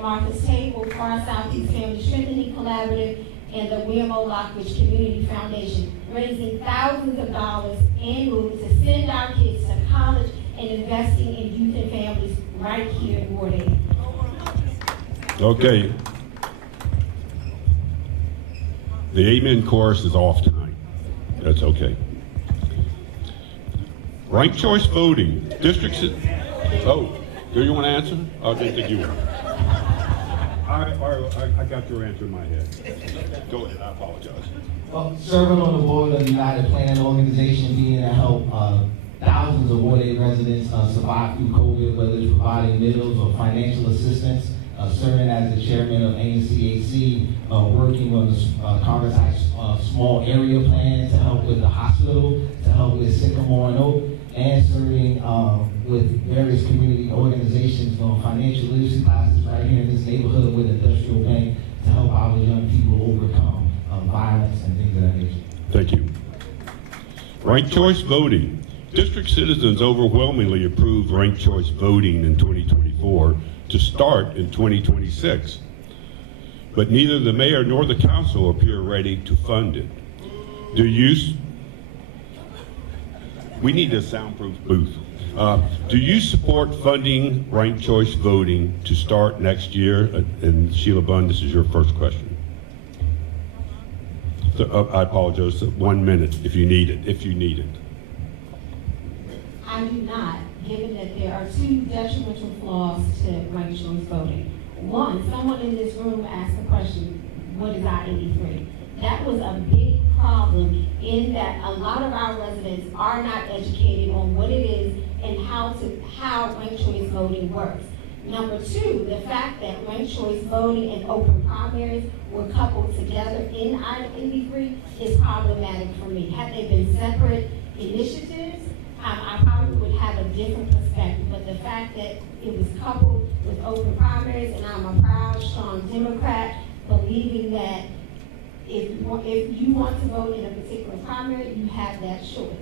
at Martha's Table, Far Southeast Family Strengthening Collaborative, and the WMO Lockridge Community Foundation, raising thousands of dollars annually to send our kids to college and investing in youth and families right here in Ward 8. Okay. The amen chorus is off tonight. That's okay. Ranked choice voting. Districts. Oh, do you want to answer? I didn't think you would. I got your answer in my head. Go ahead, I apologize. Well, serving on the board of the United Planning Organization, being to help thousands of Ward 8 residents survive through COVID, whether it's providing meals or financial assistance, serving as the chairman of ANCAC, working on the Congress Act small area plan to help with the hospital, to help with Sycamore and Oak, and serving with various community organizations on financial literacy classes right here in this neighborhood with Industrial Bank to help our young people overcome violence and things of that nature. Thank you. Ranked choice voting. District citizens overwhelmingly approved ranked choice voting in 2024 to start in 2026. But neither the mayor nor the council appear ready to fund it. We need a soundproof booth. Do you support funding ranked choice voting to start next year? And Sheila Bunn, this is your first question. So, I apologize, 1 minute if you need it. I do not, given that there are two detrimental flaws to ranked choice voting. One, someone in this room asked the question, what is I-83? That was a big problem in that a lot of our residents are not educated on what it is and how ranked choice voting works. Number two, the fact that ranked choice voting and open primaries were coupled together in item 83 is problematic for me. Had they been separate initiatives, I probably would have a different perspective. But the fact that it was coupled with open primaries, and I'm a proud, strong Democrat, believing that if you want to vote in a particular primary, you have that choice.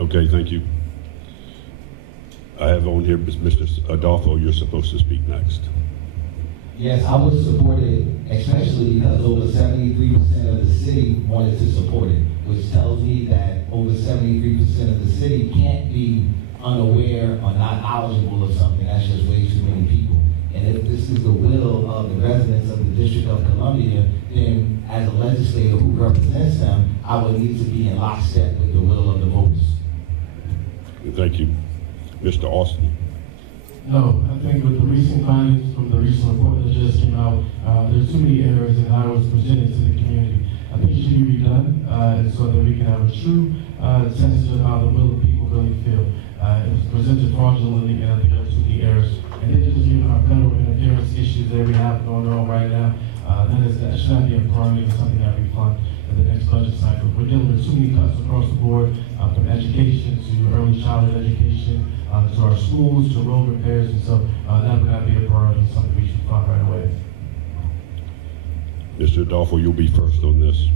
Okay, thank you. I have on here Mr. Adolfo, you're supposed to speak next. Yes, I would support it, especially because over 73% of the city wanted to support it, which tells me that over 73% of the city can't be unaware or not knowledgeable of something. That's just way too many people. And if this is the will of the residents of the District of Columbia, then as a legislator who represents them, I would need to be in lockstep with the will of the voters. Thank you. Mr. Austin. No, I think with the recent findings from the recent report that just came out, there's too many errors in how it was presented to the community. I think it should be redone so that we can have a true test of how the will of people really feel. It was presented fraudulently, and I think there were too many errors. And then just given our federal interference issues that we have going on right now, that should not be a priority or something that we fund in the next budget cycle. We're dealing with too many cuts across the board, from education to early childhood education, to our schools, to road repairs, and so that would not be a priority, something we should fund right away. Mr. Adolfo, you'll be first on this.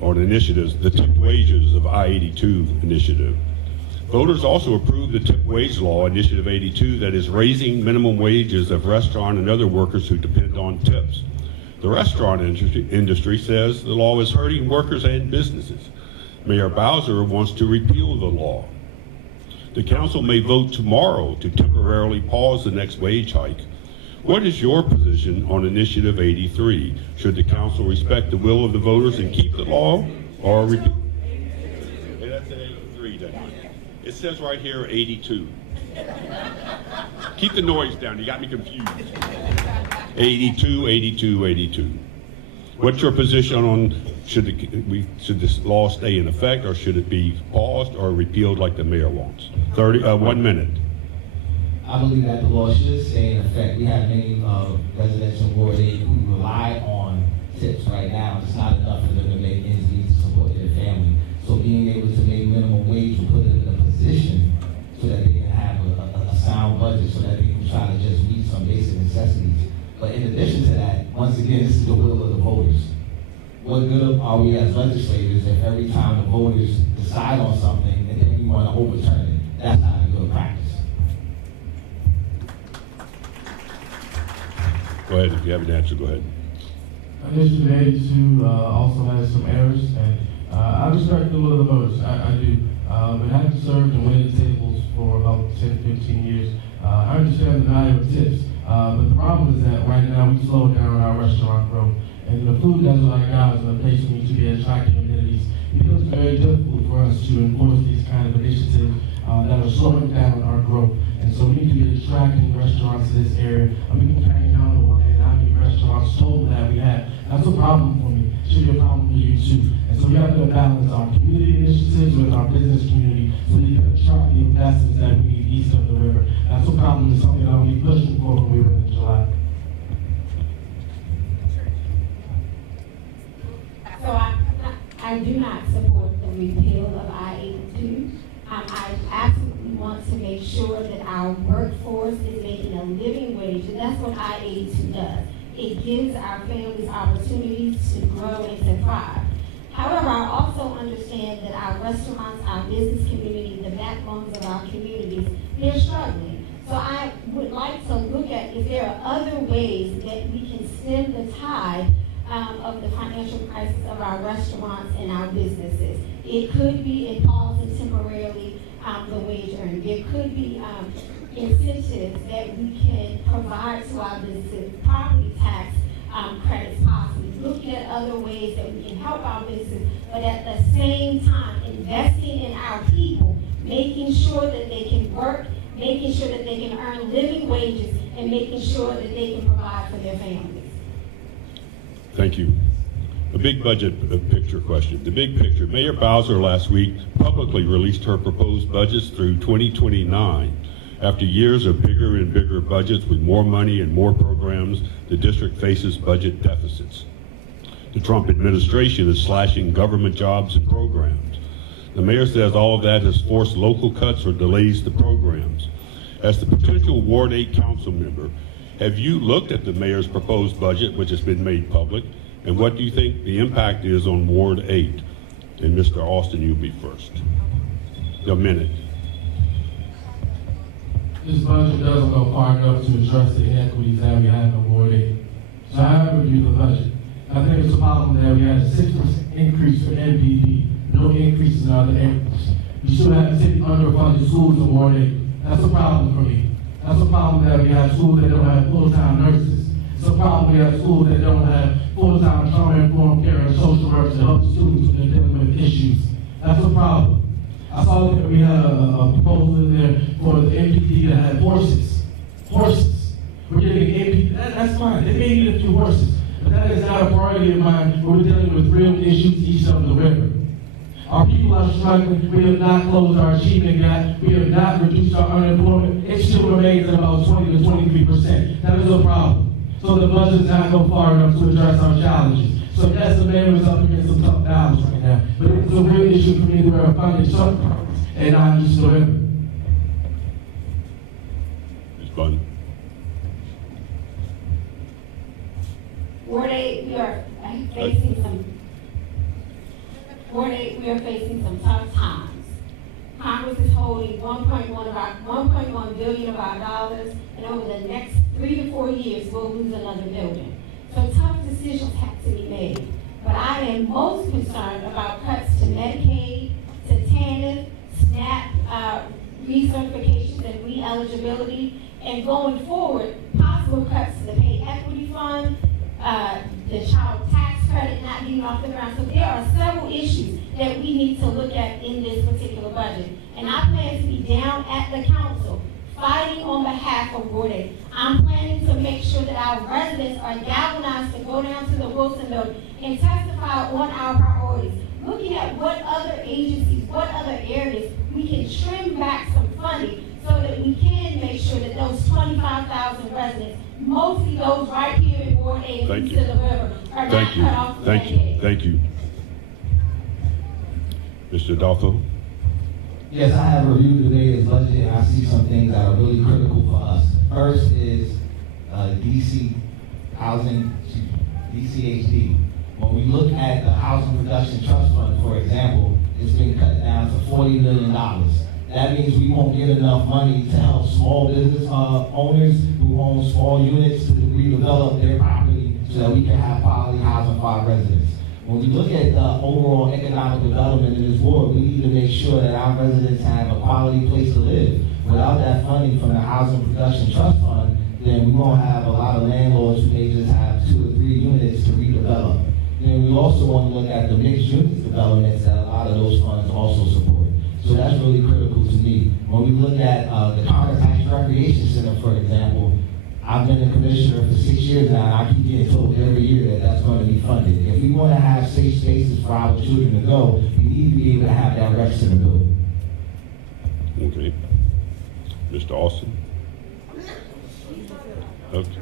On initiatives, the tipped wages of I-82 initiative. Voters also approved the tipped wage law, Initiative 82, that is raising minimum wages of restaurant and other workers who depend on tips. The restaurant industry says the law is hurting workers and businesses. Mayor Bowser wants to repeal the law. The council may vote tomorrow to temporarily pause the next wage hike. What is your position on Initiative 83? Should the council respect the will of the voters and keep the law, or repeal? Hey, that's 83, doesn't it? It says right here 82. Keep the noise down, you got me confused. 82, 82, 82. What's your position on should this law stay in effect, or should it be paused or repealed like the mayor wants? 1 minute. I believe that the law should stay in effect. We have many residents in Ward 8 who rely on tips right now. It's not enough for them to make ends meet to support their family. So being able to make minimum wage will put them in a position so that they can have a sound budget, so that they can try to just meet some basic necessities. But in addition to that, once again, this is the will of the voters. What good are we as legislators if every time the voters decide on something and then we want to overturn it? That's not a good practice. Go ahead, if you have an answer, go ahead. Initiative 82 also has some errors, and I respect the will of the voters, I do. But having served and waited tables for about 10, 15 years, I understand the value of tips. But the problem is that right now we slowed down our restaurant growth. And the food desert like ours, in a place we need to be attracting amenities, it becomes very difficult for us to enforce these kind of initiatives that are slowing down our growth. And so we need to be attracting restaurants to this area. We can hang down on one hand how many restaurants total that we have. That's a problem for me. It should be a problem for you too. And so we have to balance our community initiatives with our business community so we can attract the investments that we need east of the river. That's a problem. It's something that I'll be pushing for when we were in July. So I do not support the repeal of I-82. I absolutely want to make sure that our workforce is making a living wage, and that's what I-82 does. It gives our families opportunities to grow and to thrive. However, I also understand that our restaurants, our business community, the backbones of our communities, they're struggling. So I would like to look at if there are other ways that we can stem the tide of the financial crisis of our restaurants and our businesses. It could be in pausing temporarily the wage earning. There could be incentives that we can provide to our businesses, property tax credits possibly, looking at other ways that we can help our businesses, but at the same time investing in our people, making sure that they can work, making sure that they can earn living wages, and making sure that they can provide for their families. Thank you. A big budget picture question. The big picture. Mayor Bowser last week publicly released her proposed budgets through 2029. After years of bigger and bigger budgets with more money and more programs, the district faces budget deficits. The Trump administration is slashing government jobs and programs. The mayor says all of that has forced local cuts or delays to programs. As the potential Ward 8 council member, have you looked at the mayor's proposed budget, which has been made public, and what do you think the impact is on Ward 8? And Mr. Austin, you'll be first. A minute. This budget doesn't go far enough to address the inequities that we have in Ward 8. So I have reviewed the budget. I think it's a problem that we had a 6% increase for MPD, no increase in other areas. We should have city underfunded schools in Ward 8. That's a problem for me. That's a problem that we have schools that don't have full-time nurses. It's a problem we have schools that don't have full-time trauma-informed care and social workers to help students when they're dealing with issues. That's a problem. I saw that we had a proposal in there for the MPD that had horses. Horses. We're getting MPD, that's fine. They may need a few horses, but that is not a priority of mine when we're dealing with real issues east of the river. Our people are struggling. We have not closed our achievement gap. We have not reduced our unemployment. It still remains at about 20 to 23%. That is a problem. So the budget does not go far enough to address our challenges. So yes, the mayor is up against some tough battles right now, but it's a real issue for me where our funding shortfalls and not east of the river. Ms. Bunn. Ward 8, we are facing some tough times. Congress is holding 1.1 billion of our dollars, and over the next 3 to 4 years, we'll lose another billion. So tough decisions have to be made. But I am most concerned about cuts to Medicaid, to TANF, SNAP recertifications and re-eligibility, and going forward, possible cuts to the pay equity fund, the child tax credit not getting off the ground. So there are several issues that we need to look at in this particular budget. And I plan to be down at the council fighting on behalf of Ward 8. I'm planning to make sure that our residents are galvanized to go down to the Wilson Building and testify on our priorities, looking at what other agencies, what other areas we can trim back some funding so that we can make sure that those 25,000 residents, mostly those right here in Ward 8 to the river, are not cut off from Medicaid. Thank you. Mr. Adolfo? Yes, I have reviewed the mayor's budget, and I see some things that are really critical for us. First is DC housing, DCHD. When we look at the Housing Production Trust Fund, for example, it's been cut down to $40 million. that means we won't get enough money to help small business owners who own small units to redevelop their property so that we can have quality housing for our residents. When we look at the overall economic development in this ward, we need to make sure that our residents have a quality place to live. Without that funding from the Housing Production Trust Fund, then we won't have a lot of landlords who may just have 2 or 3 units to redevelop. Then we also want to look at the mixed units developments that a lot of those funds also support. So that's really critical to me. When we look at the Contact Recreation Center, for example, I've been a commissioner for 6 years now, and I keep getting told every year that that's going to be funded. If we want to have safe spaces for our children to go, we need to be able to have that rec center built. Okay. Mr. Austin? Okay.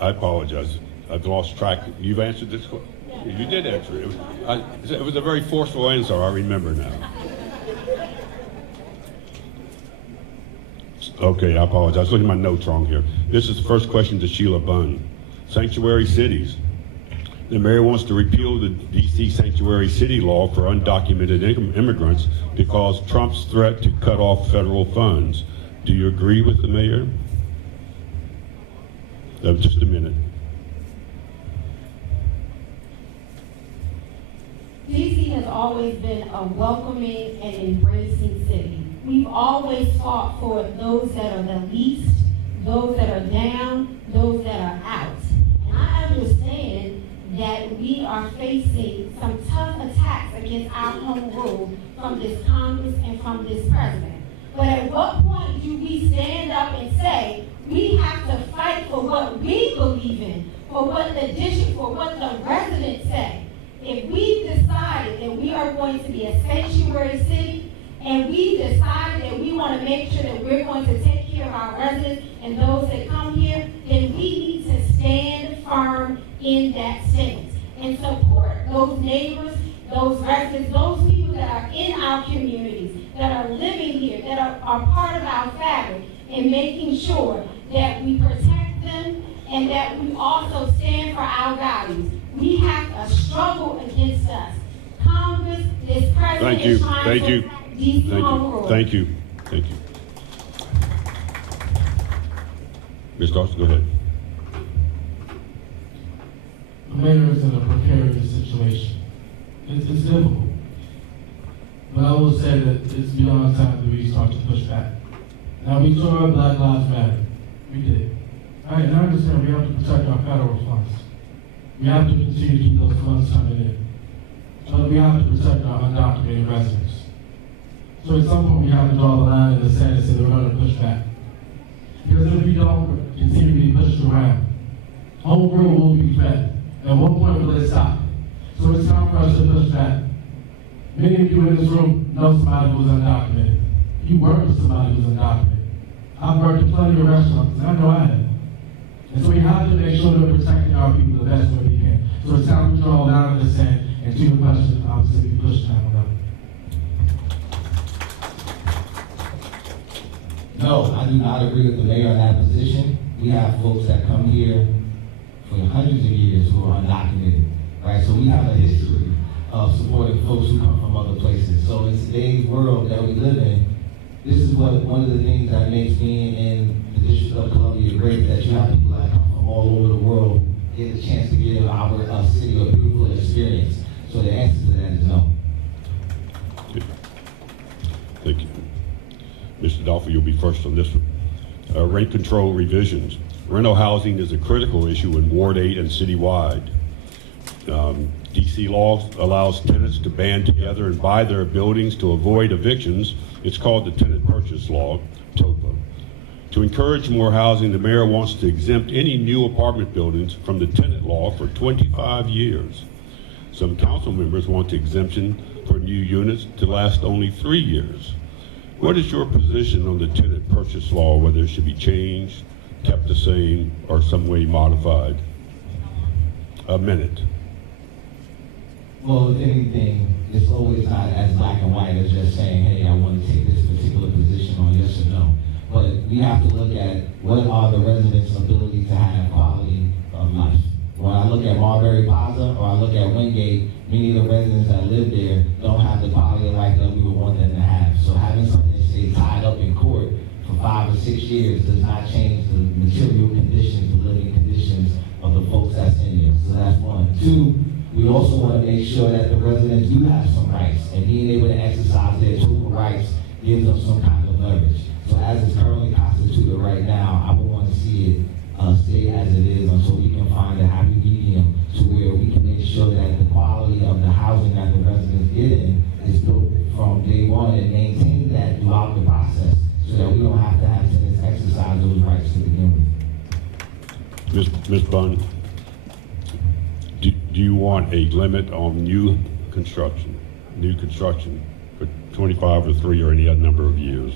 I apologize. I've lost track. You've answered this question? You did answer it. It was a very forceful answer, I remember now. Okay, I apologize. Looking at my notes wrong here. This is the first question to Sheila Bunn. Sanctuary cities. The mayor wants to repeal the D.C. sanctuary city law for undocumented immigrants because Trump's threat to cut off federal funds. Do you agree with the mayor? Just a minute. DC has always been a welcoming and embracing city. We've always fought for those that are the least, those that are down, those that are out. And I understand that we are facing some tough attacks against our home rule from this Congress and from this president. But at what point do we stand up and say, we have to fight for what we believe in, for what the district, for what the residents say? If we've decided that we are going to be a sanctuary city, and we decided that we want to make sure that we're going to take care of our residents and those that come here, then we need to stand firm in that stance and support those neighbors, those residents, those people that are in our communities, that are living here, that are part of our fabric, and making sure that we protect them and that we also stand for our values. We have a struggle against us. Congress, this president is trying to DC home rule. Thank you. Thank you. Ms. Dawson, go ahead. The mayor is in a precarious situation. It's difficult. But I will say that it's beyond time that we start to push back. Now, we tore up Black Lives Matter. We did. All right, and I understand we have to protect our federal funds. We have to continue to keep those funds coming in. But we have to protect our undocumented residents. So at some point we have to draw the line in the sand and say we're going to push back. Because if we don't continue to be pushed around, home rule will be fed. At one point will it stop? So it's time for us to push back. Many of you in this room know somebody who was undocumented. You work with somebody who's undocumented. I've worked at plenty of restaurants, and I know I have. And so we have to make sure that we're protecting our people the best way we can. So it's time to draw a line in the sand, and to your question, obviously we push time on that. No, I do not agree with the mayor on that position. We have folks that come here for hundreds of years who are undocumented, right? So we have a history of supporting folks who come from other places. So in today's world that we live in, this is one of the things that makes being in the District of Columbia great, that you have people that come from all over the world get a chance to give our city a beautiful experience. So the answer to that is no. Thank you. Mr. Dolphy, you'll be first on this one. Rent control revisions. Rental housing is a critical issue in Ward 8 and citywide. DC law allows tenants to band together and buy their buildings to avoid evictions. It's called the Tenant Purchase Law, TOPA. To encourage more housing, the mayor wants to exempt any new apartment buildings from the tenant law for 25 years. Some council members want the exemption for new units to last only 3 years. What is your position on the tenant purchase law, whether it should be changed, kept the same, or some way modified? A minute. Well, if anything, it's always not as black and white as just saying, hey, I want to take this particular position on yes or no. But we have to look at what are the residents' ability to have quality of life. When I look at Marbury Plaza or I look at Wingate, many of the residents that live there don't have the quality of life that we would want them to have. So having something that stay tied up in court for 5 or 6 years does not change the material conditions, the living conditions of the folks that's in there. So that's one. Two, we also want to make sure that the residents do have some rights, and being able to exercise their total rights gives them some kind of leverage. So as it's currently constituted right now, I would want to see it stay as it is until we can find a happy medium to where we can make sure that the quality of the housing that the residents get in is built from day one and maintain that throughout the process so that we don't have to have tenants exercise those rights to begin with. Ms. Bunn, do you want a limit on new construction for 25 or 3 or any other number of years?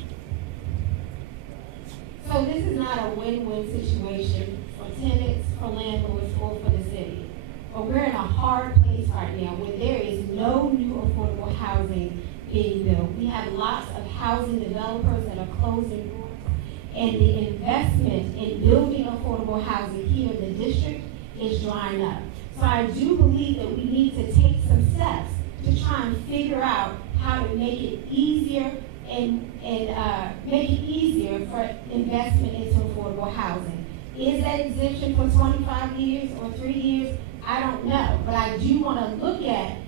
So this is not a win-win situation for tenants, for landlords, or for the city. But we're in a hard place right now where there is no new affordable housing being built. We have lots of housing developers that are closing doors, and the investment in building affordable housing here in the district is drying up. So I do believe that we need to take some steps to try and figure out how to make it easier and make it easier for investment into affordable housing. Is that exemption for 25 years or 3 years? I don't know, but I do want to look at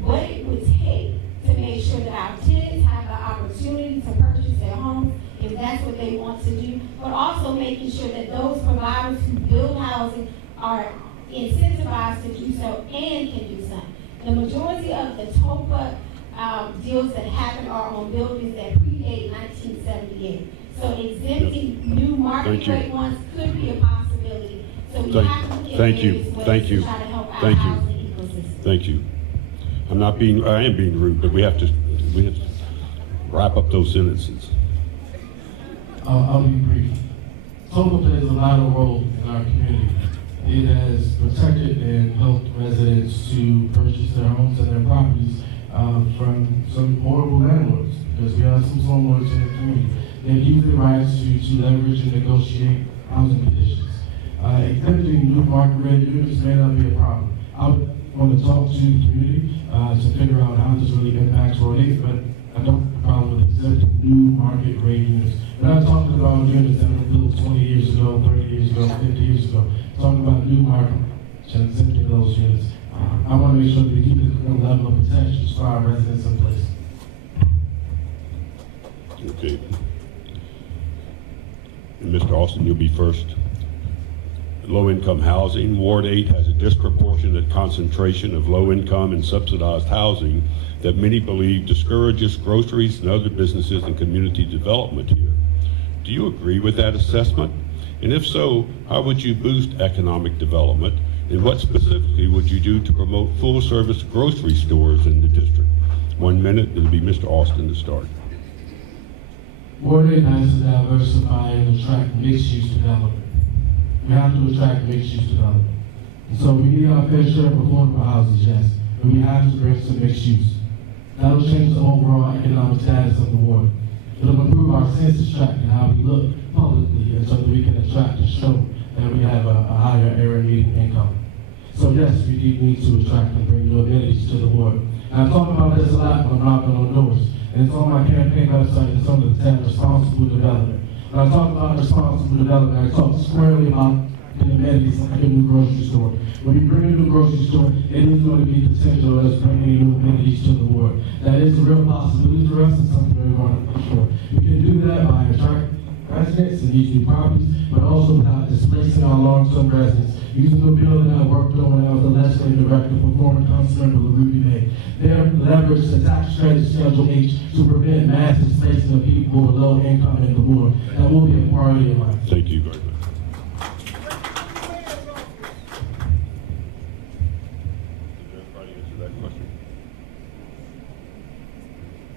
what it would take to make sure that our tenants have the opportunity to purchase their homes if that's what they want to do, but also making sure that those providers who build housing are incentivized to do so and can do so. The majority of the TOPA deals that happen are on buildings that predate 1978. So exempting new market rate ones could be a possibility. So we have to look at various ways to try to help our housing ecosystem. Thank you. I am being rude, but we have to wrap up those sentences. I'll be brief. TOPA plays a vital role in our community. It has protected and helped residents to purchase their homes and their properties from some horrible landlords, because we have some slumlords in the community. They've used their rights to leverage and negotiate housing conditions. Exempting new market rate units may not be a problem. I would want to talk to the community to figure out how this really impacts Rhode, but I don't have a problem with exempting new market rate units. We're not talking about units that were built 20 years ago, 30 years ago, 50 years ago. We're talking about new market and exempting those units. I want to make sure that we keep the current level of protections for our residents in place. Okay. And Mr. Austin, you'll be first. Low-income housing. Ward 8 has a disproportionate concentration of low-income and subsidized housing that many believe discourages groceries and other businesses and community development here. Do you agree with that assessment? And if so, how would you boost economic development? And what specifically would you do to promote full-service grocery stores in the district? 1 minute, it'll be Mr. Austin to start. Ward 8 has to diversify and attract mixed-use development. We have to attract mixed-use development. And so we need our fair share of affordable houses, yes, but we have to bring some mixed use. That'll change the overall economic status of the ward. It'll improve our census tract and how we look publicly, and so that we can attract and show that we have a higher area median income. So yes, we do need to attract and bring new amenities to the ward. And I talk about this a lot when I'm knocking on doors. And it's on my campaign website, it's on the tab Responsible Development. When I talk about responsible development, I talk squarely about amenities like a new grocery store. When you bring a new grocery store, it is going to be potential of us bringing new amenities to the ward. That is a real possibility for us and something that we want to make sure. We can do that by attracting residents and these new properties, but also without displacing our long-term residents. Using the bill that I worked on when I was the legislative director for former Councilmember LaRuby May. They have leveraged the tax credit Schedule H to prevent mass displacement of people with low income in the ward. That will be a priority of mine. Thank you very much.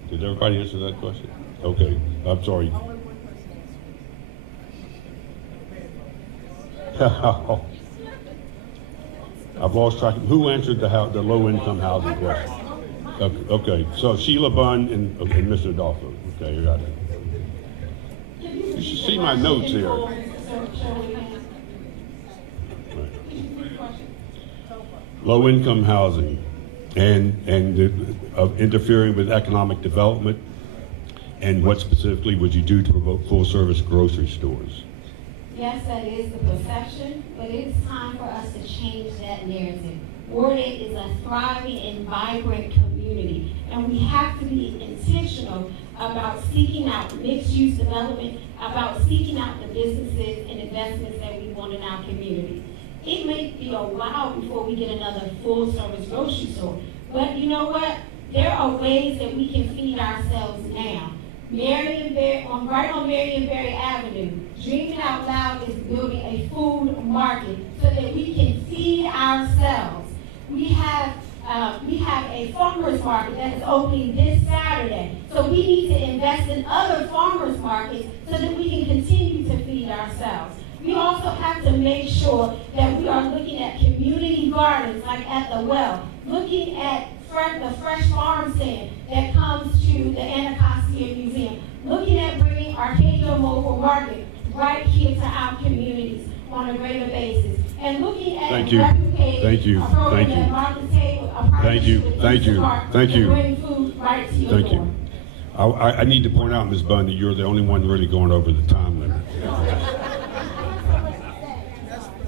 Did everybody answer that question? Okay, I'm sorry. I've lost track. Who answered the low-income housing question? Okay, so Sheila Bunn and Mr. Adolfo. Okay, you got it. You should see my notes here. Right. low-income housing and of interfering with economic development, and what specifically would you do to promote full-service grocery stores? Yes, that is the perception, but it is time for us to change that narrative. Ward 8 is a thriving and vibrant community, and we have to be intentional about seeking out mixed-use development, about seeking out the businesses and investments that we want in our community. It may be a while before we get another full-service grocery store, but you know what? There are ways that we can feed ourselves now. Right on Marionberry Avenue, Dreaming Out Loud is building a food market so that we can feed ourselves. We have a farmers market that is opening this Saturday. So we need to invest in other farmers markets so that we can continue to feed ourselves. We also have to make sure that we are looking at community gardens like at the well, looking at the fresh farm stand that comes to the Anacostia Museum, looking at bringing Arcadia Mobile Market right here to our communities on a greater basis, and looking at replicating a program that Market Table, a partnership with Instacart to bring food right to your door. I need to point out, Ms. Bunn, that you're the only one really going over the time limit.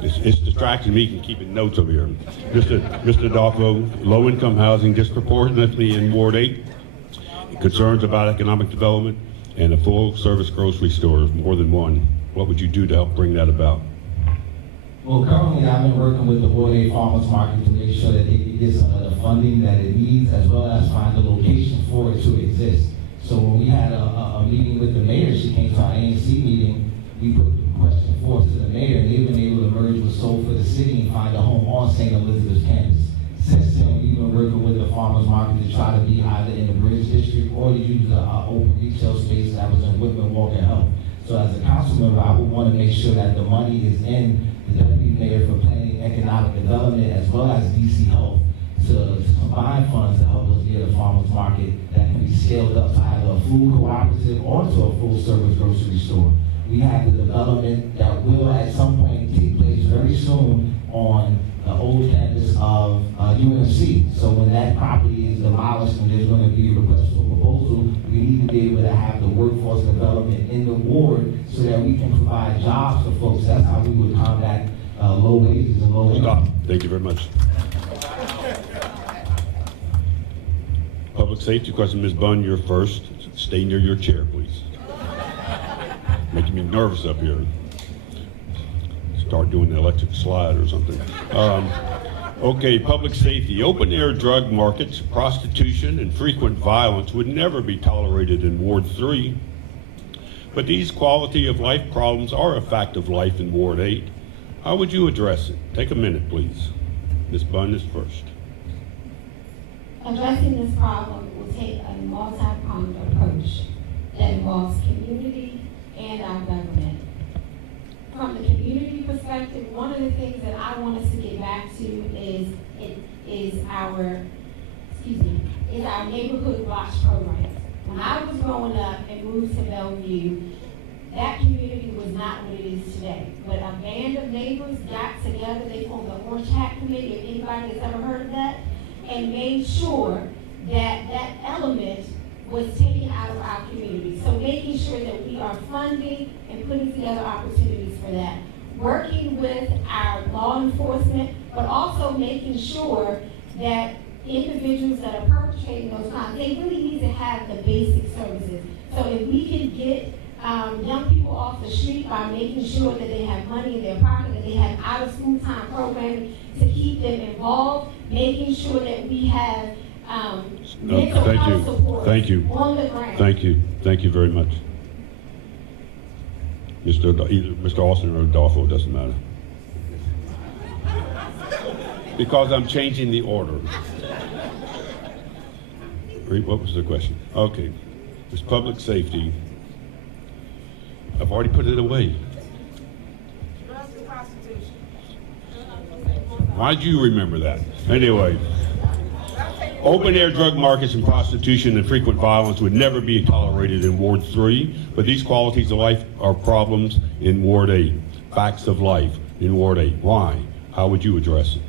It's distracting me from keeping notes over here. Mr. Adolfo, low-income housing disproportionately in Ward 8, concerns about economic development, and a full-service grocery store, more than one. What would you do to help bring that about? Well, currently I've been working with the Ward 8 Farmers Market to make sure that they can get some of the funding that it needs, as well as find a location for it to exist. So when we had a meeting with the mayor, she came to our ANC meeting, we put the question forth to the mayor, and they've been able to merge with Soul for the City and find a home on St. Elizabeth's campus. Since then, we've been working with the farmers market to try to be either in the Bridge District or to use the open retail space that was in Whitman Walker Health. So as a council member, I would want to make sure that the money is in the Deputy Mayor for Planning and Economic Development, as well as DC Health, to combine funds to help us get a farmers market that can be scaled up to either a food cooperative or to a full-service grocery store. We have the development that will at some point take place very soon on the old campus of UMC. So when that property is demolished and there's going to be a request for proposal, we need to be able to have the workforce development in the ward so that we can provide jobs for folks. That's how we would combat low wages and low income. Thank you very much. Public safety question, Ms. Bunn, you're first. Stay near your chair, please. Making me nervous up here. Start doing the electric slide or something. Okay, public safety. Open air drug markets, prostitution, and frequent violence would never be tolerated in Ward 3. But these quality of life problems are a fact of life in Ward 8. How would you address it? Take a minute, please. Ms. Bunn is first. Addressing this problem will take a multi-pronged approach that involves community and our government. From the community perspective, one of the things that I want us to get back to is our neighborhood watch program. When I was growing up and moved to Bellevue, that community was not what it is today. But a band of neighbors got together, they formed the Orange Hat Committee, if anybody has ever heard of that, and made sure that that element was taken out of our community. So making sure that we are funding and putting together opportunities for that. Working with our law enforcement, but also making sure that individuals that are perpetrating those crimes, they really need to have the basic services. So if we can get young people off the street by making sure that they have money in their pocket, that they have out-of-school time programming to keep them involved, making sure that we have mental health support on the ground. Thank you very much. Mr. Austin or Adolfo, it doesn't matter. Because I'm changing the order. What was the question? Okay, it's public safety. I've already put it away. Why'd you remember that? Anyway, open air drug markets and prostitution and frequent violence would never be tolerated in Ward 3, but these qualities of life are problems in Ward 8. Facts of life in Ward 8. Why? How would you address it?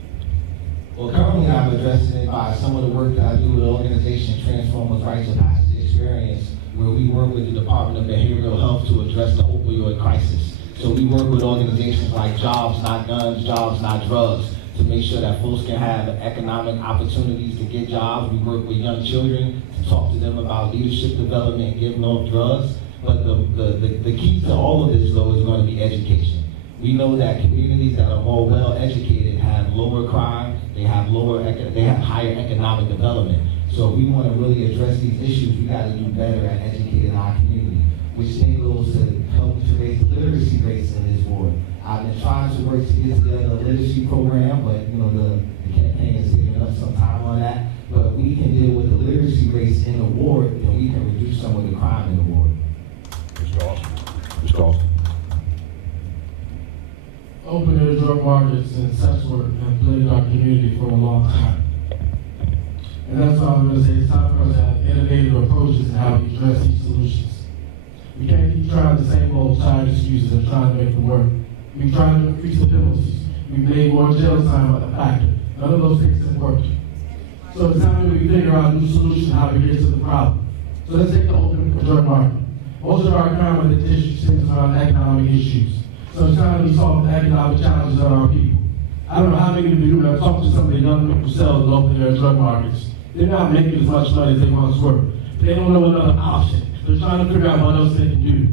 Well, currently I'm addressing it by some of the work that I do with the organization Transformers Rights of Passage Experience, where we work with the Department of Behavioral Health to address the opioid crisis. So we work with organizations like Jobs Not Guns, Jobs Not Drugs, to make sure that folks can have economic opportunities to get jobs. We work with young children to talk to them about leadership development and giving off drugs. But the key to all of this, though, is going to be education. We know that communities that are more well educated have lower crime, they have higher economic development. So if we want to really address these issues, we got to do better at educating our community, which then goes to help to raise the literacy rates in this ward. I've been trying to work to get together a literacy program, but the campaign is taking up some time on that. But we can deal with the literacy rates in the ward, and we can reduce some of the crime in the ward. Mr. Austin. Mr. Austin. Open-air drug markets and sex work have plagued our community for a long time. And that's why I'm going to say it's time for us to have innovative approaches in how we address these solutions. We can't keep trying the same old tired excuses and trying to make them work. We've tried to increase the penalties. We've made more jail time a factor. None of those things have worked. So it's time that we figure out a new solution how to get to the problem. So let's take the open drug market. Most of our crime in the district centers around economic issues. So it's time that we solve the economic challenges of our people. I don't know how many of you have talked to some of the young people selling open air drug markets. They're not making as much money as they once were. They don't know another option. They're trying to figure out what else they can do.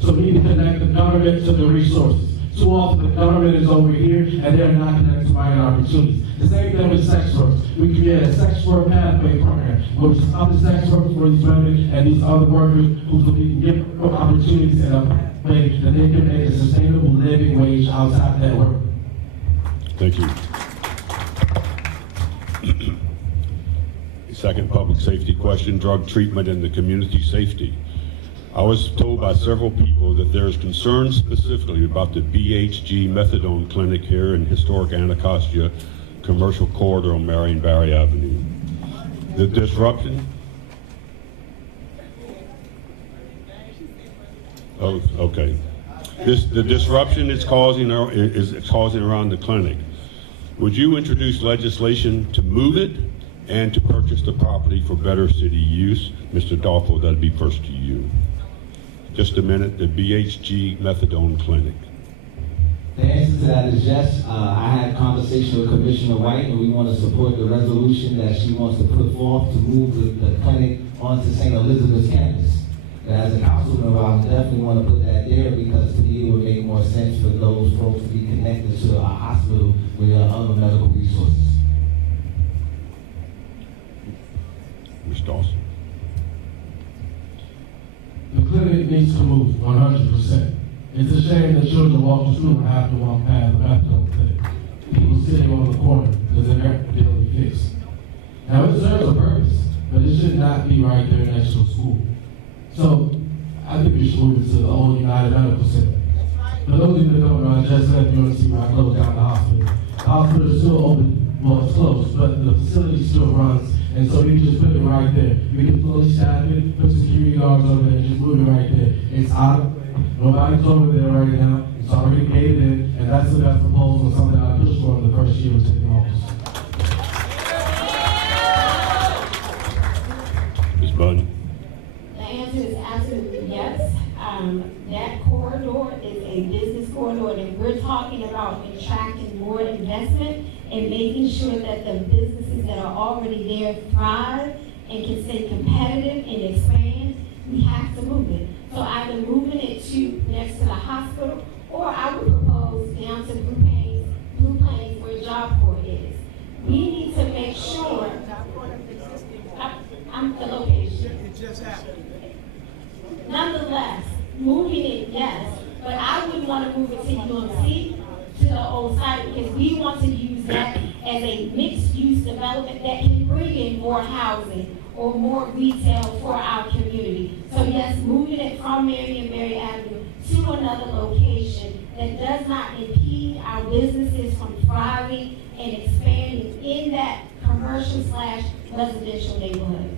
So we need to connect the government to the resources. Too often the government is over here and they're not connected to finding opportunities. The same thing with sex work. We create a sex work pathway program where we stop the sex work for these women and these other workers who can give opportunities in a way that they can make a sustainable living wage outside that work. Thank you. Second public safety question, drug treatment and the community safety. I was told by several people that there's concern specifically about the BHG methadone clinic here in Historic Anacostia commercial corridor on Marion Barry Avenue. The disruption? Oh, okay. The disruption it's causing around the clinic. Would you introduce legislation to move it and to purchase the property for better city use? Mr. Dolfo, that'd be first to you. Just a minute, the BHG methadone clinic. The answer to that is yes. I had a conversation with Commissioner White, and we want to support the resolution that she wants to put forth to move the clinic onto St. Elizabeth's campus. And as a council member, I definitely want to put that there because to me it would make more sense for those folks to be connected to our hospital with other medical resources. Mr. Dawson. The clinic needs to move 100%. It's a shame that children walk to school and have to walk past the methadone clinic. People sitting on the corner because they're not barely fixed. Now it serves a purpose, but it should not be right there next to a school. So I think we should move it to the old United Medical Center. For those of you that don't know, I just left UNC where I closed down the hospital. The hospital is still open, well it's closed, but the facility still runs. And so we can just put it right there. We can fully staff it, put security guards over there, and just move it right there. It's out of nobody's over there right now. It's already gated in, and that's the best proposal and something that I pushed for in the first year of taking office. Ms. Bunn. The answer is absolutely yes. That corridor is a business corridor, and we're talking about attracting more investment and making sure that the businesses that are already there thrive and can stay competitive and expand. We have to move it. So either moving it to next to the hospital, or I would propose down to Blue Plains where Job Corps is. We need to make sure. I'm the location. It just happened. Nonetheless, moving it, yes, but I would want to move it to UMC, to the old site, because we want to use that as a mixed-use development that can bring in more housing or more retail for our community. So yes, moving it from Marion Barry Avenue to another location that does not impede our businesses from thriving and expanding in that commercial/residential neighborhood.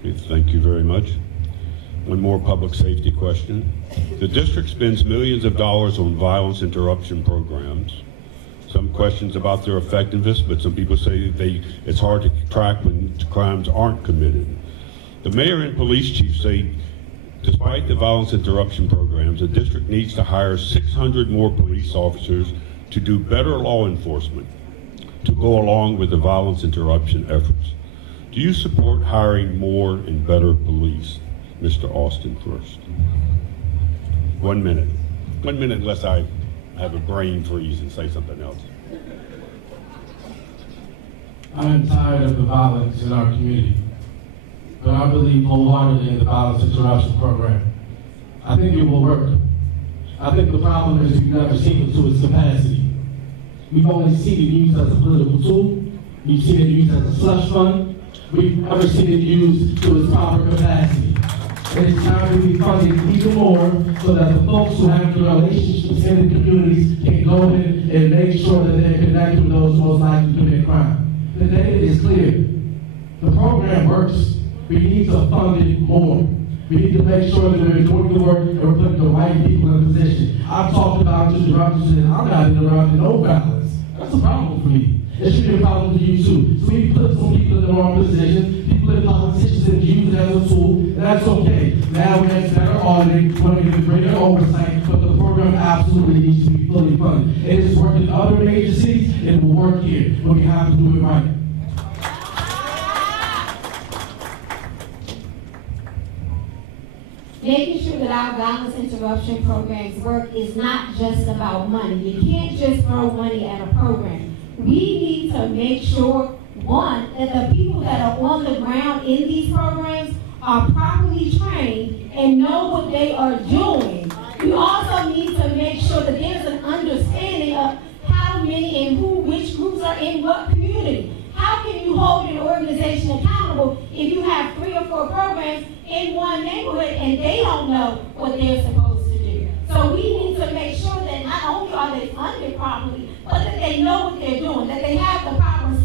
Okay, thank you very much. One more public safety question. The district spends millions of dollars on violence interruption programs. Some questions about their effectiveness, but some people say it's hard to track when crimes aren't committed. The mayor and police chief say, despite the violence interruption programs, the district needs to hire 600 more police officers to do better law enforcement to go along with the violence interruption efforts. Do you support hiring more and better police? Mr. Austin first. 1 minute. 1 minute unless I have a brain freeze and say something else. I'm tired of the violence in our community, but I believe wholeheartedly in the violence interruption program. I think it will work. I think the problem is we've never seen it to its capacity. We've only seen it used as a political tool. We've seen it used as a slush fund. We've never seen it used to its proper capacity. It is time to be funded even more so that the folks who have the relationships in the communities can go in and make sure that they're connected with those most likely to commit crime. The data is clear. The program works. We need to fund it more. We need to make sure that we're doing the work and we're putting the right people in position. I've talked about interruptions and I'm not interrupting no violence. That's a problem for me. It should be a problem for you too. So we put some people in the wrong position, people in politicians that use it as a tool, and that's okay. Now we have better auditing, we're going to get greater oversight, but the program absolutely needs to be fully funded. It has worked in other agencies, and it will work here, but we have to do it right. Making sure that our violence interruption programs work is not just about money. You can't just throw money at a program. We need to make sure, one, that the people that are on the ground in these programs are properly trained and know what they are doing. We also need to make sure that there's an understanding of how many and which groups are in what community. How can you hold an organization accountable if you have 3 or 4 programs in one neighborhood and they don't know what they're supposed to do? So we need to make sure that not only are they funded properly, but that they know what they're doing, that they have the proper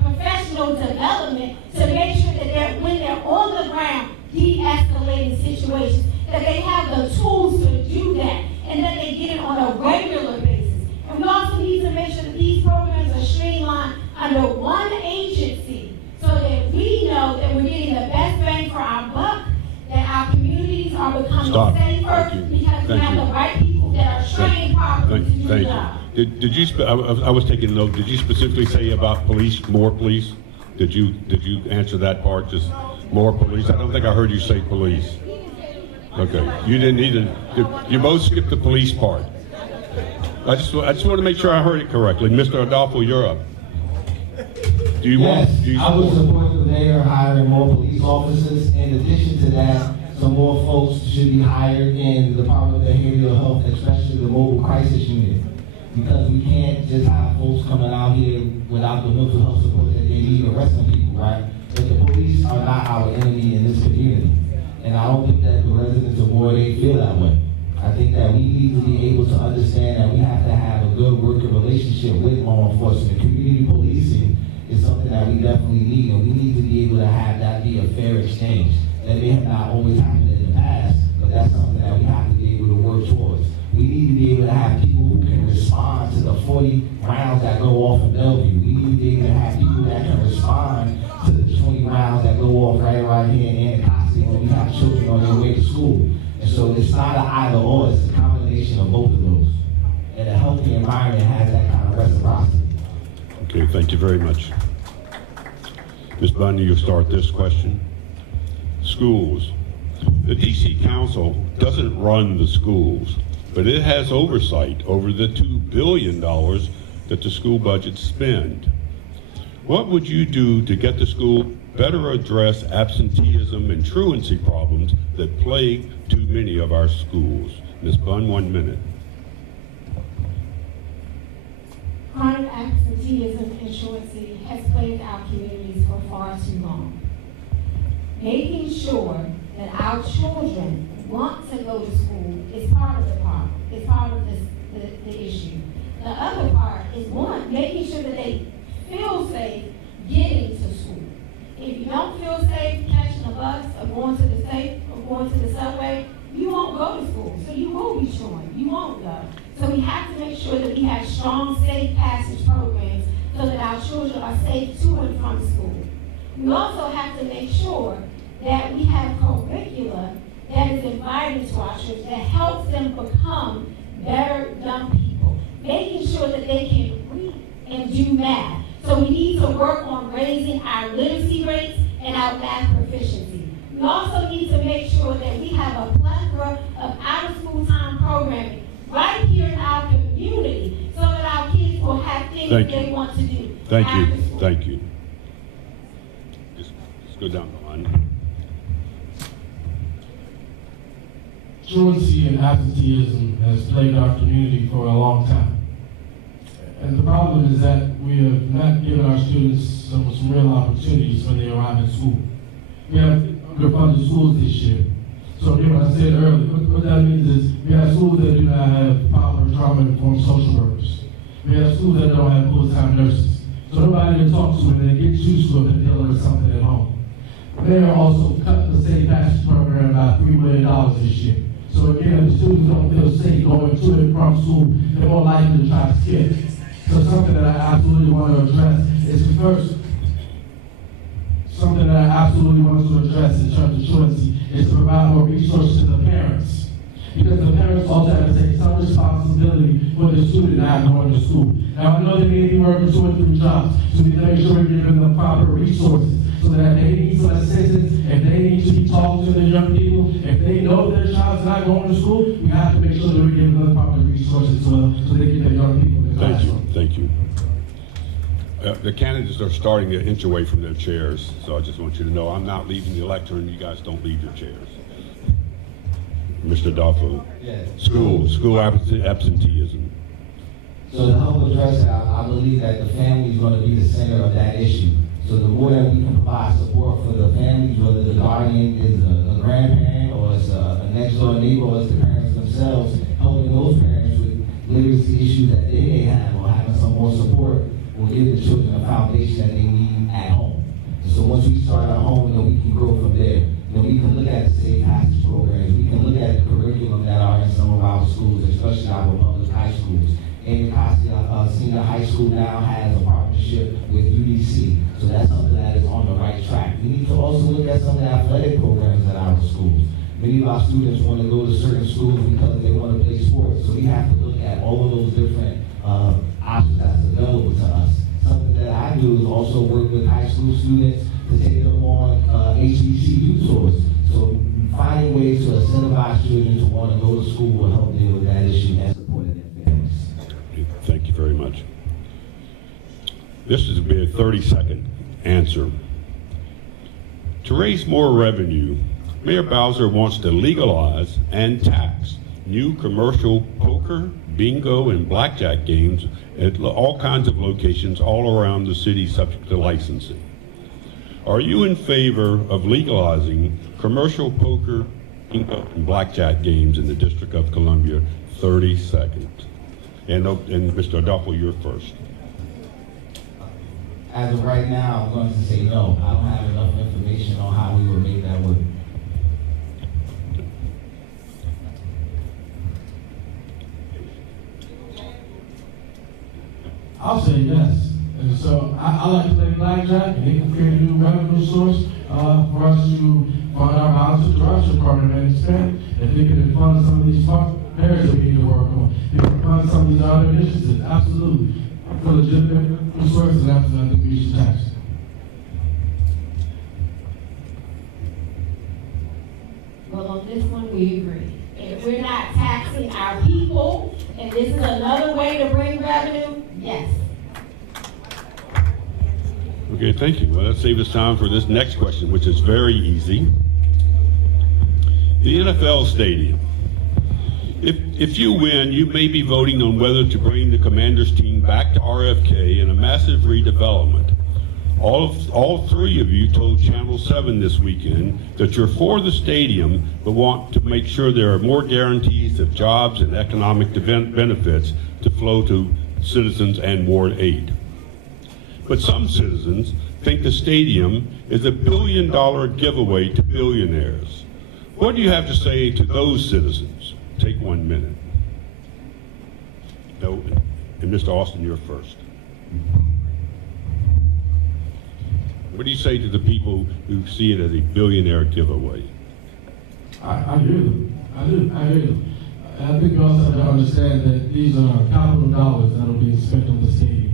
professional development to make sure that when they're on the ground de-escalating situations, that they have the tools to do that, and that they get it on a regular basis. And we also need to make sure that these programs are streamlined under one agency so that we know that we're getting the best bang for our buck, that our communities are becoming safer because we have the right people that are trained properly to do the job. Did you? I was taking a note. Did you specifically say about police, more police? Did you answer that part? Just more police? I don't think I heard you say police. Okay, you didn't either. You both skipped the police part. I just want to make sure I heard it correctly. Mr. Adolfo, you're up. Do you Yes, want? I would support the mayor hiring more police officers. In addition to that, some more folks should be hired in the Department of Behavioral Health, especially the mobile crisis unit. Because we can't just have folks coming out here without the mental health support that they need arresting people, right? But the police are not our enemy in this community. And I don't think that the residents of Moore feel that way. I think that we need to be able to understand that we have to have a good working relationship with law enforcement. Community policing is something that we definitely need, and we need to be able to have that be a fair exchange. That may have not always happened in the past, but that's something that we have to be able to work towards. We need to be able to have people who can respond to the 40 rounds that go off in Bellevue. We need to be able to have people that can respond to the 20 rounds that go off right here in Anacostia when we have children on their way to school. And so it's not an either or, it's a combination of both of those. And a healthy environment has that kind of reciprocity. Okay, thank you very much. Ms. Bundy, you start this question. Schools. The DC Council doesn't run the schools, but it has oversight over the $2 billion that the school budgets spend. What would you do to get the school better address absenteeism and truancy problems that plague too many of our schools? Ms. Bunn, 1 minute. Chronic absenteeism and truancy has plagued our communities for far too long. Making sure that our children want to go to school is part of the problem. It's part of the issue. The other part is, one, making sure that they feel safe getting to school. If you don't feel safe catching a bus or going to the subway, you won't go to school. So you will be truant. You won't go. So we we have to make sure that we have strong, safe passage programs so that our children are safe to and from school. We also have to make sure that we have curricula that is inviting to our children, that helps them become better young people, making sure that they can read and do math. So we need to work on raising our literacy rates and our math proficiency. We also need to make sure that we have a plethora of out-of-school time programming right here in our community so that our kids will have things that they want to do. Thank you. after school. Thank you. Let's go down the line. Truancy and absenteeism has plagued our community for a long time. And the problem is that we have not given our students some real opportunities when they arrive at school. We have underfunded schools this year. So again, what I said earlier, what that means is we have schools that do not have proper trauma-informed social workers. We have schools that don't have full-time nurses. So nobody to talk to when they get to school and deal with something at home. Mayor also cut the safe passage program by $3 million this year. So again, if the students don't feel safe going to and from school, they're more likely to try to skip. So something that I absolutely want to address is first, something that I absolutely want to address in terms of truancy is to provide more resources to the parents. Because the parents also have to take some responsibility for the student not going to school. Now I know they may be working 2 or 3 jobs, so we make sure we're giving them proper resources so that they need some assistance, if they need to be talking to their young people, if they know their child's not going to school, we have to make sure that we're giving them proper resources so they get their young people in the classroom. Thank you. The candidates are starting to inch away from their chairs, so I just want you to know I'm not leaving the lectern. You guys don't leave your chairs. Mr. Adolfo. Yes. School absenteeism. So to help address that, I believe that the family is going to be the center of that issue. So the more that we can provide support for the families, whether the guardian is a grandparent or it's a next door neighbor or it's the parents themselves, helping those parents with literacy issues that they may have or having some more support will give the children a foundation that they need at home. And so once we start at home, then we can grow from there. Then we can look at the safe passage programs. We can look at the curriculum that are in some of our schools, especially our public high schools. Anacostia Senior High School now has a partnership with UDC, so that's something that is on the right track. We need to also look at some of the athletic programs at our schools. Many of our students want to go to certain schools because they want to play sports, so we have to look at all of those different options that's available to us. Something that I do is also work with high school students to take them on HBCU tours. So finding ways to incentivize children to want to go to school will help deal with that issue and support their families. Thank you very much. This is be a 30-second answer. To raise more revenue, Mayor Bowser wants to legalize and tax new commercial poker, bingo, and blackjack games at all kinds of locations all around the city subject to licensing. Are you in favor of legalizing commercial poker, bingo, and blackjack games in the District of Columbia? 30 seconds. And Mr. Adolfo, you're first. As of right now, I'm going to say no. I don't have enough information on how we would make that work. I'll say yes. And so I like to play blackjack, and it can create a new revenue source for us to fund our house construction department and expand. If they can fund some of these areas that we need to work on, they can fund some of these other initiatives. Absolutely, for legitimate resources, absolutely, I think we should tax. Well, on this one, we agree. If we're not taxing our people, and this is another way to bring revenue, yes. Okay, thank you. Well, let's save us time for this next question, which is very easy. The NFL stadium. If you win, you may be voting on whether to bring the Commanders team back to RFK in a massive redevelopment. All three of you told Channel 7 this weekend that you're for the stadium, but want to make sure there are more guarantees of jobs and economic benefits to flow to citizens and Ward 8. But some citizens think the stadium is a $1 billion giveaway to billionaires. What do you have to say to those citizens? Take 1 minute. No, and Mr. Austin, you're first. What do you say to the people who see it as a billionaire giveaway? I hear them. I do. I hear them. I think you also have to understand that these are capital dollars that are being spent on the stadium.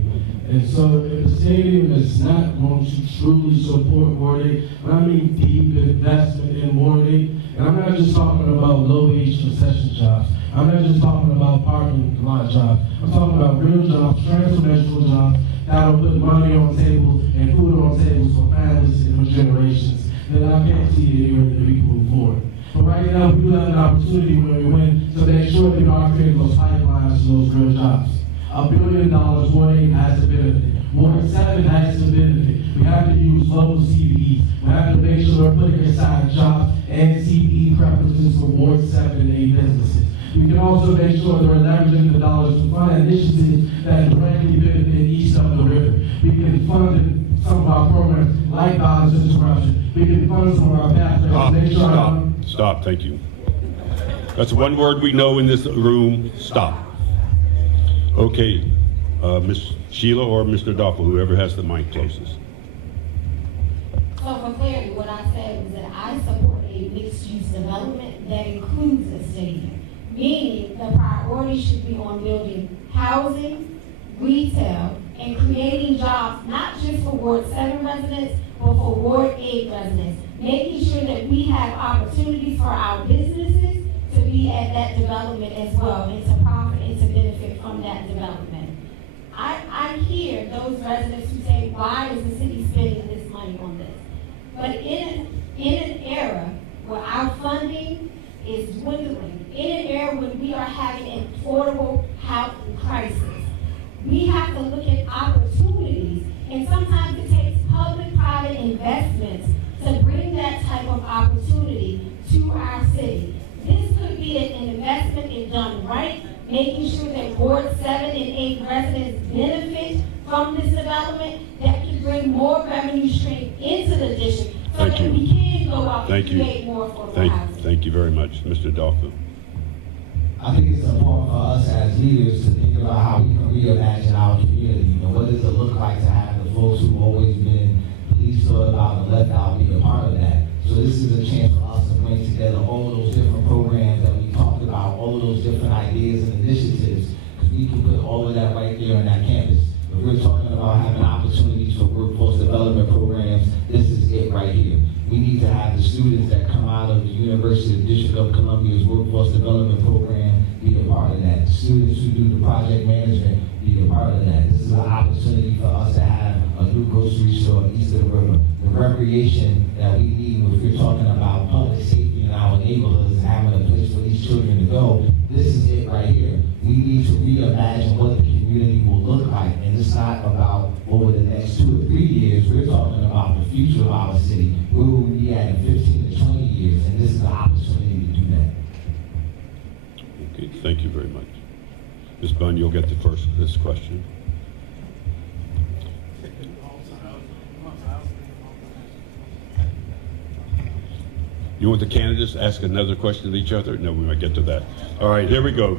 And so if the stadium is not going to truly support Ward 8, when I mean deep investment in Ward 8, and I'm not just talking about low-wage concession jobs. I'm not just talking about parking lot jobs. I'm talking about real jobs, transformational jobs that'll put money on tables and food on tables for families and for generations that I can't see anywhere that we can move forward. But right now, we do have an opportunity when we win to make sure that we are creating those pipelines to those real jobs. $1 billion, Ward 8 has to benefit. Ward 7 has to benefit. We have to use local CBEs. We have to make sure we're putting aside jobs and CBE preferences for Ward 7 and 8 businesses. We can also make sure that we're leveraging the dollars to fund initiatives that directly benefit east of the river. We can fund some of our programs like violence and corruption. We can fund some of our pathways. Stop, thank you. That's one word we know in this room, stop. Okay, Ms. Sheila or Mr. Doppel, whoever has the mic closest. So for clarity, what I said was that I support a mixed-use development that includes a stadium, meaning the priority should be on building housing, retail, and creating jobs, not just for Ward 7 residents, but for Ward 8 residents, making sure that we have opportunities for our businesses to be at that development as well, and to profit and to benefit from that development. I hear those residents who say, why is the city spending this money on this? But in an era where our funding is dwindling, in an era when we are having an affordable housing crisis, we have to look at opportunities, and sometimes it takes public-private investments to bring that type of opportunity to our city. This could be an investment if done right, making sure that Ward 7 and 8 residents benefit from this development that can bring more revenue stream into the district so that we can go out and create more affordable housing. Thank you very much, Mr. Doppel. I think it's important for us as leaders to think about how we can reimagine our community. You know, what does it look like to have the folks who've always been least thought about and left out be a part of that? So this is a chance for us to bring together all those different programs that we talked about, all those different ideas and initiatives, because we can put all of that right there on that campus. If we're talking about having opportunities for workforce development programs, this is it right here. We need to have the students that come out of the University of District of Columbia's workforce development program be a part of that. Students who do the project management be a part of that. This is an opportunity for us to have a new grocery store east of the river. The recreation that we need, if we're talking about public safety in our neighborhoods and having a place for these children to go, this is it right here. We need to reimagine what the community will look like, and it's not about over the next 2 or 3 years. We're talking about the future of our city. Where will we be at in 15 to 20 years, and this is the opportunity to do that. Okay, thank you very much. Ms. Bunn, you'll get the first of this question. You want the candidates to ask another question of each other? No, we might get to that. All right, here we go.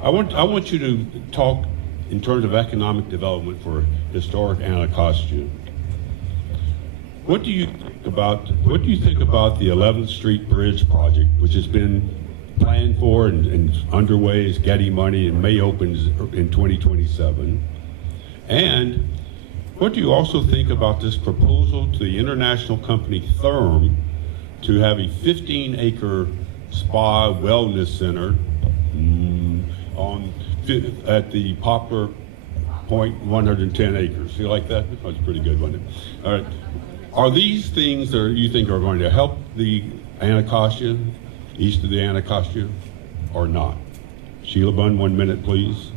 I want you to talk in terms of economic development for Historic Anacostia. What do you think about the 11th Street Bridge project, which has been planned for and underway, is getting money and may open in 2027? And what do you also think about this proposal to the international company Therm to have a 15-acre spa wellness center at the Poplar Point, 110 acres? You like that? That was pretty good, wasn't it? All right. Are these things that you think are going to help the Anacostia, east of the Anacostia, or not? Sheila Bunn, 1 minute, please.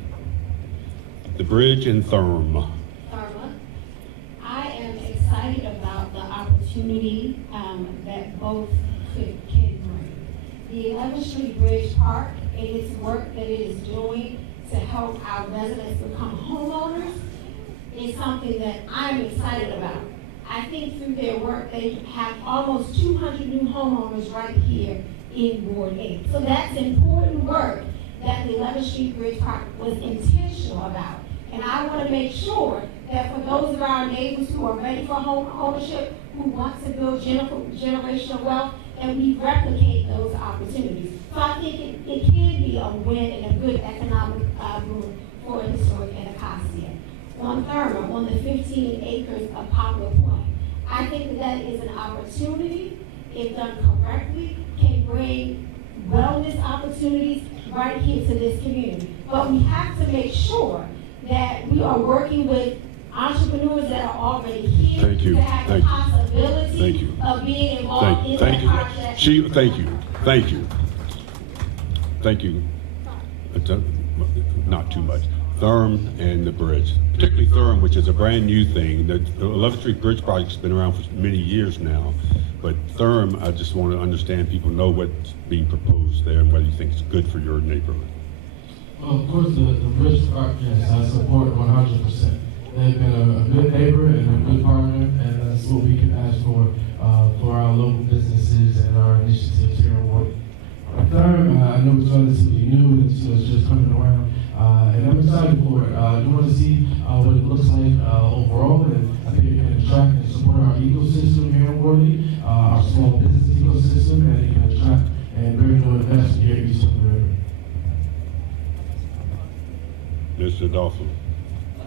The bridge and Therm. I am excited about the opportunity that both can bring. The 11th Street Bridge Park and its work that it is doing to help our residents become homeowners is something that I'm excited about. I think through their work, they have almost 200 new homeowners right here in Ward 8. So that's important work that the the 11th Street Bridge project was intentional about. And I want to make sure that for those of our neighbors who are ready for home ownership, who want to build generational wealth, that we replicate those opportunities. So I think it can be a win and a good economic move for Historic Anacostia. On Thurman, on the 15 acres of Poplar Point, I think that is an opportunity, if done correctly, can bring wellness opportunities right here to this community. But we have to make sure that we are working with entrepreneurs that are already here. Thank you. To have the possibility Thank you. of being involved in the project. Thank you. Not too much. Thurm and the bridge, particularly Thurm, which is a brand new thing. The 11th Street Bridge project's been around for many years now. But Thurm, I just want to understand people know what's being proposed there and whether you think it's good for your neighborhood. Well, of course, the bridge project, yes, I support 100%. They've been a good neighbor and a good partner, and that's what we can ask for our local businesses and our initiatives here in Ward. Third, I know it's relatively new, and so it's just coming around, and I'm excited for it. You want to see what it looks like overall, and I think it can attract and support our ecosystem here in Ward, our small business ecosystem, and it can attract and bring new investment here in Eastern River. Mr. Adolfo.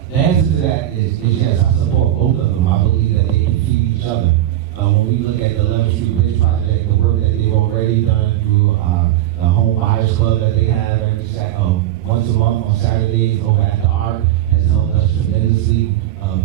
The answer to that is yes, I support both of them. I believe that they can feed each other. When we look at the 11th Street Bridge project, the work that they've already done through the Home Buyers Club that they have once a month on Saturdays over at the Arc has helped us tremendously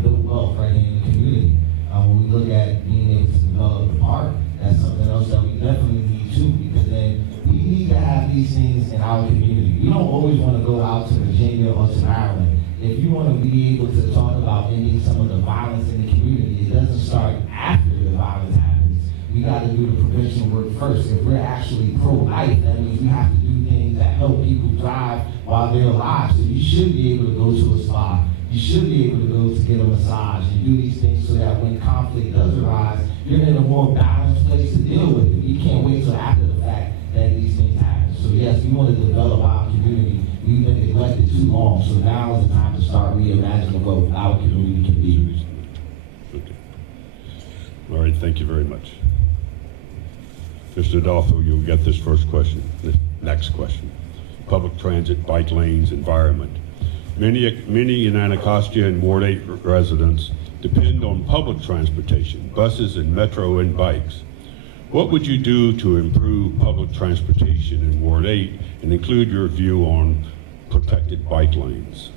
build wealth right here in the community. When we look at being able to develop the park, that's something else that we definitely need too, because then we need to have these things in our community. We don't always want to go out to Virginia or to Maryland. If you want to be able to talk about ending some of the violence in the community, it doesn't start after the violence happens. We got to do the prevention work first. If we're actually pro-life, that means we have to do things that help people thrive while they're alive. So you should be able to go to a spa. You should be able to go to get a massage and do these things so that when conflict does arise, you're in a more balanced place to deal with it. You can't wait till after the fact that these things happen. So yes, we want to develop our community. We've been neglected too long, so now is the time to start reimagining what our community can be. Okay. All right, thank you very much. Mr. Adolfo, you'll get this first question, the next question. Public transit, bike lanes, environment. Many in Anacostia and Ward 8 residents depend on public transportation, buses and metro and bikes. What would you do to improve public transportation in Ward 8 and include your view on protected bike lanes?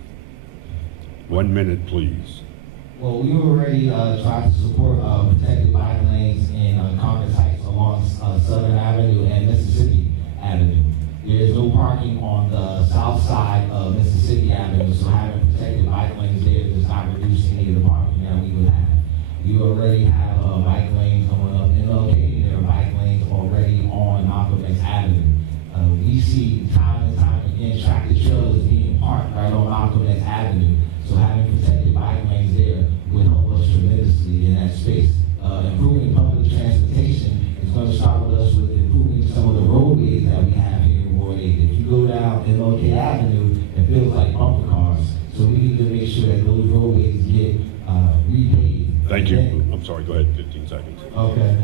1 minute, please. Well, we already tried to support protected bike lanes in Congress Heights along Southern Avenue and Mississippi Avenue. There is no parking on the south side of Mississippi Avenue, so having protected bike lanes there does not reduce any of the parking that we would have. You already have bike lanes going up MLK. There are bike lanes already on Malcolm X Avenue. We see time and time again tractor trailers being parked right on Malcolm X Avenue. So having protected bike lanes there would help us tremendously in that space. Improving public transportation is going to start with us with improving some of the roadways that we have here in Ward 8. If you go down MLK Avenue, it feels like bumper cars. So we need to make sure that those roadways get repaved. Thank you. I'm sorry, go ahead, 15 seconds. Okay.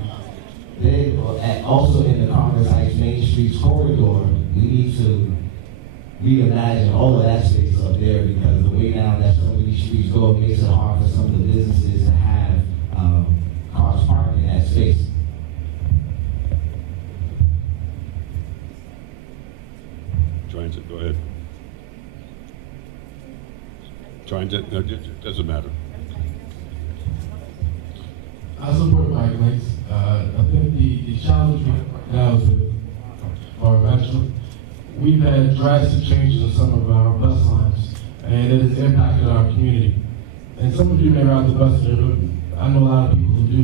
Then, also in the Congress Heights Main Streets corridor, we need to reimagine all of that space up there, because the way down that some of these streets go, it makes it hard for some of the businesses to have cars parked in that space. Transit, go ahead. Transit, no, it doesn't matter. I support bike lanes. I think the challenge now is with our metro. We've had drastic changes in some of our bus lines, and it has impacted our community. And some of you may ride the bus there, but I know a lot of people who do.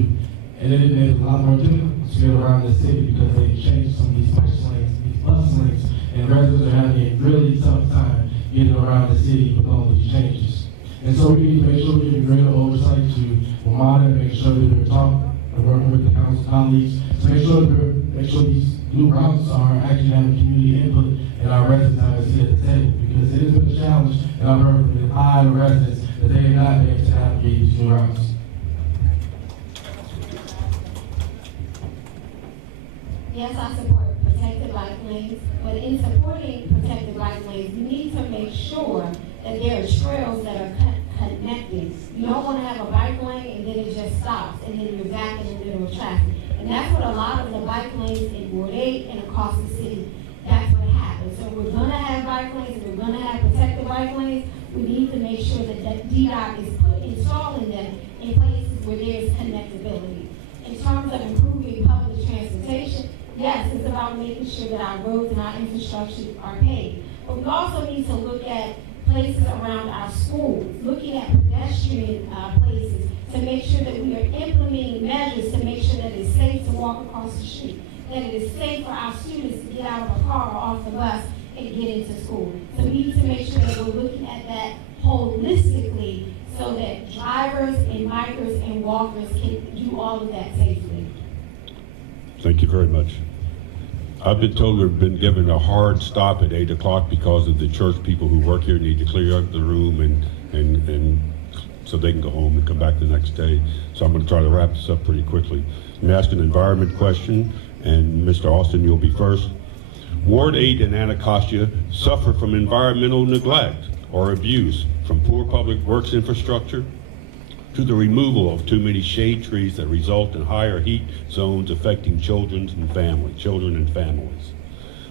And it made it a lot more difficult to get around the city because they changed some of these bus lanes, and residents are having a really tough time getting around the city with all these changes. And so we need to make sure we're giving greater oversight to WMATA and make sure that we're talking and working with the council colleagues to make sure these new routes are actually having community input and our residents have a seat at the table, because it has been a challenge, and I've heard from the high residents that they have not been able to navigate these new routes. Yes, I support protected bike lanes, but in supporting protected bike lanes, you need to make sure that there are trails that are connected. You don't want to have a bike lane and then it just stops, and then you're back in the middle of traffic. And that's what a lot of the bike lanes in Ward 8 and Anacostia City, that's what happens. So we're going to have bike lanes, and we're going to have protected bike lanes. We need to make sure that DDOT is installing them in places where there is connectability. In terms of improving public transportation, yes, it's about making sure that our roads and our infrastructure are paved. But we also need to look at places around our schools, looking at pedestrian places to make sure that we are implementing measures to make sure that it's safe to walk across the street, that it is safe for our students to get out of a car or off the bus and get into school. So we need to make sure that we're looking at that holistically so that drivers and bikers and walkers can do all of that safely. Thank you very much. I've been told we've been given a hard stop at 8 o'clock because of the church people who work here need to clear up the room and so they can go home and come back the next day. So I'm going to try to wrap this up pretty quickly. I'm going to ask an environment question, and Mr. Austin, you'll be first. Ward 8 and Anacostia suffer from environmental neglect or abuse, from poor public works infrastructure to the removal of too many shade trees that result in higher heat zones affecting children and families.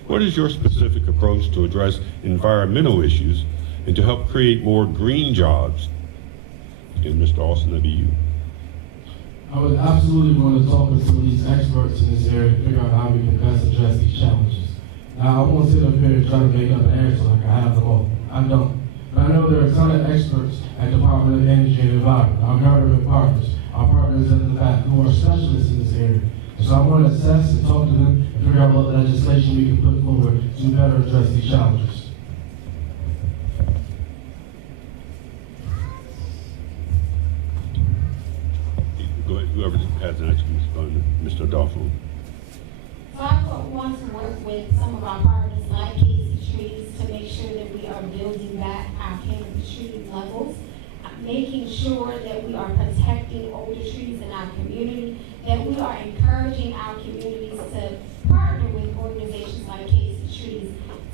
What is your specific approach to address environmental issues and to help create more green jobs? And Mr. Austin, that'd be you. I would absolutely want to talk with some of these experts in this area to figure out how we can best address these challenges. Now, I won't sit up here and try to make up an answer like I have them all. I don't. But I know there are a ton of experts at the Department of Energy and Environment, our government partners, our partners in the back, who are specialists in this area. So I want to assess and talk to them and figure out what legislation we can put forward to better address these challenges. Go ahead, whoever has an expert, Mr. Adolfo. So I want to work with some of our partners like Casey Trees to make sure that we are building back our canopy tree levels, making sure that we are protecting older trees in our community, that we are encouraging our communities to partner with organizations like Casey Trees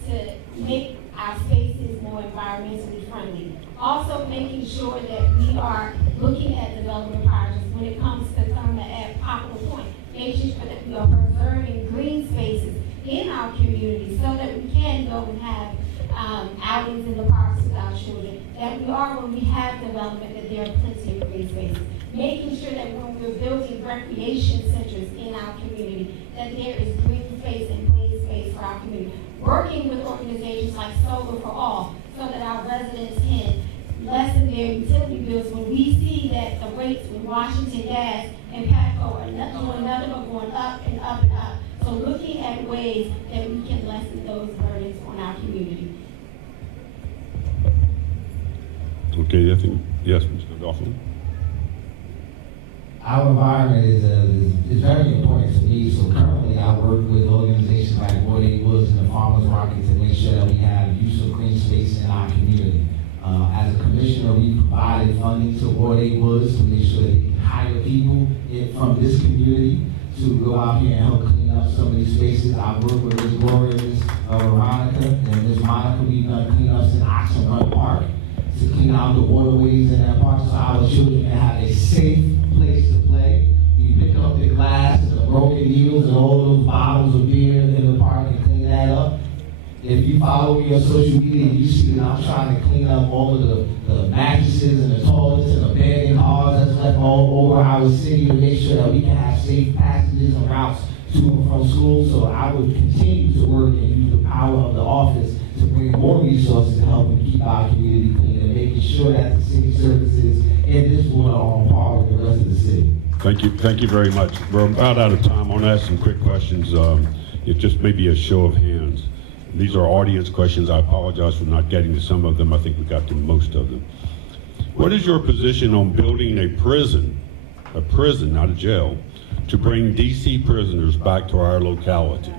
to make our spaces more environmentally friendly. Also making sure that we are looking at development projects when it comes to Therma at Poplar Point, making sure that we are preserving green spaces in our community so that we can go and have outings in the parks with our children, that we are, when we have development, that there are plenty of green spaces. Making sure that when we're building recreation centers in our community, that there is green space and play space for our community. Working with organizations like Solar for All so that our residents can lessen their utility bills when we see that the rates with Washington Gas and PATCO are doing nothing but going up and up and up. So looking at ways that we can lessen those burdens on our community. Okay, I think, yes, Mr. Adolfo. Our environment is very important to me. So currently I work with organizations like Ward 8 Woods and the Farmers Market to make sure that we have use of green space in our community. As a commissioner, we provided funding to Ward 8 Woods to make sure that they can hire people from this community to go out here and help clean up some of these spaces. I work with Ms. Gloria, Ms. Veronica, and Ms. Monica. We've done cleanups in Oxon Run Park to clean out the waterways in that park so our children can have a safe place to play. We pick up the glass and the broken needles and all those bottles of beer in the park and clean that up. If you follow me on social media, you see that I'm trying to clean up all of the mattresses and the toilets and abandoned cars that's left all over our city to make sure that we can have safe passages and routes to and from school. So I would continue to work and use the power of the office to bring more resources to help and keep our community clean and making sure that the city services in this ward are on par with the rest of the city. Thank you very much. We're about out of time. I want to ask some quick questions. It just may be a show of hands. These are audience questions. I apologize for not getting to some of them. I think we got to most of them. What is your position on building a prison, not a jail, to bring DC prisoners back to our locality?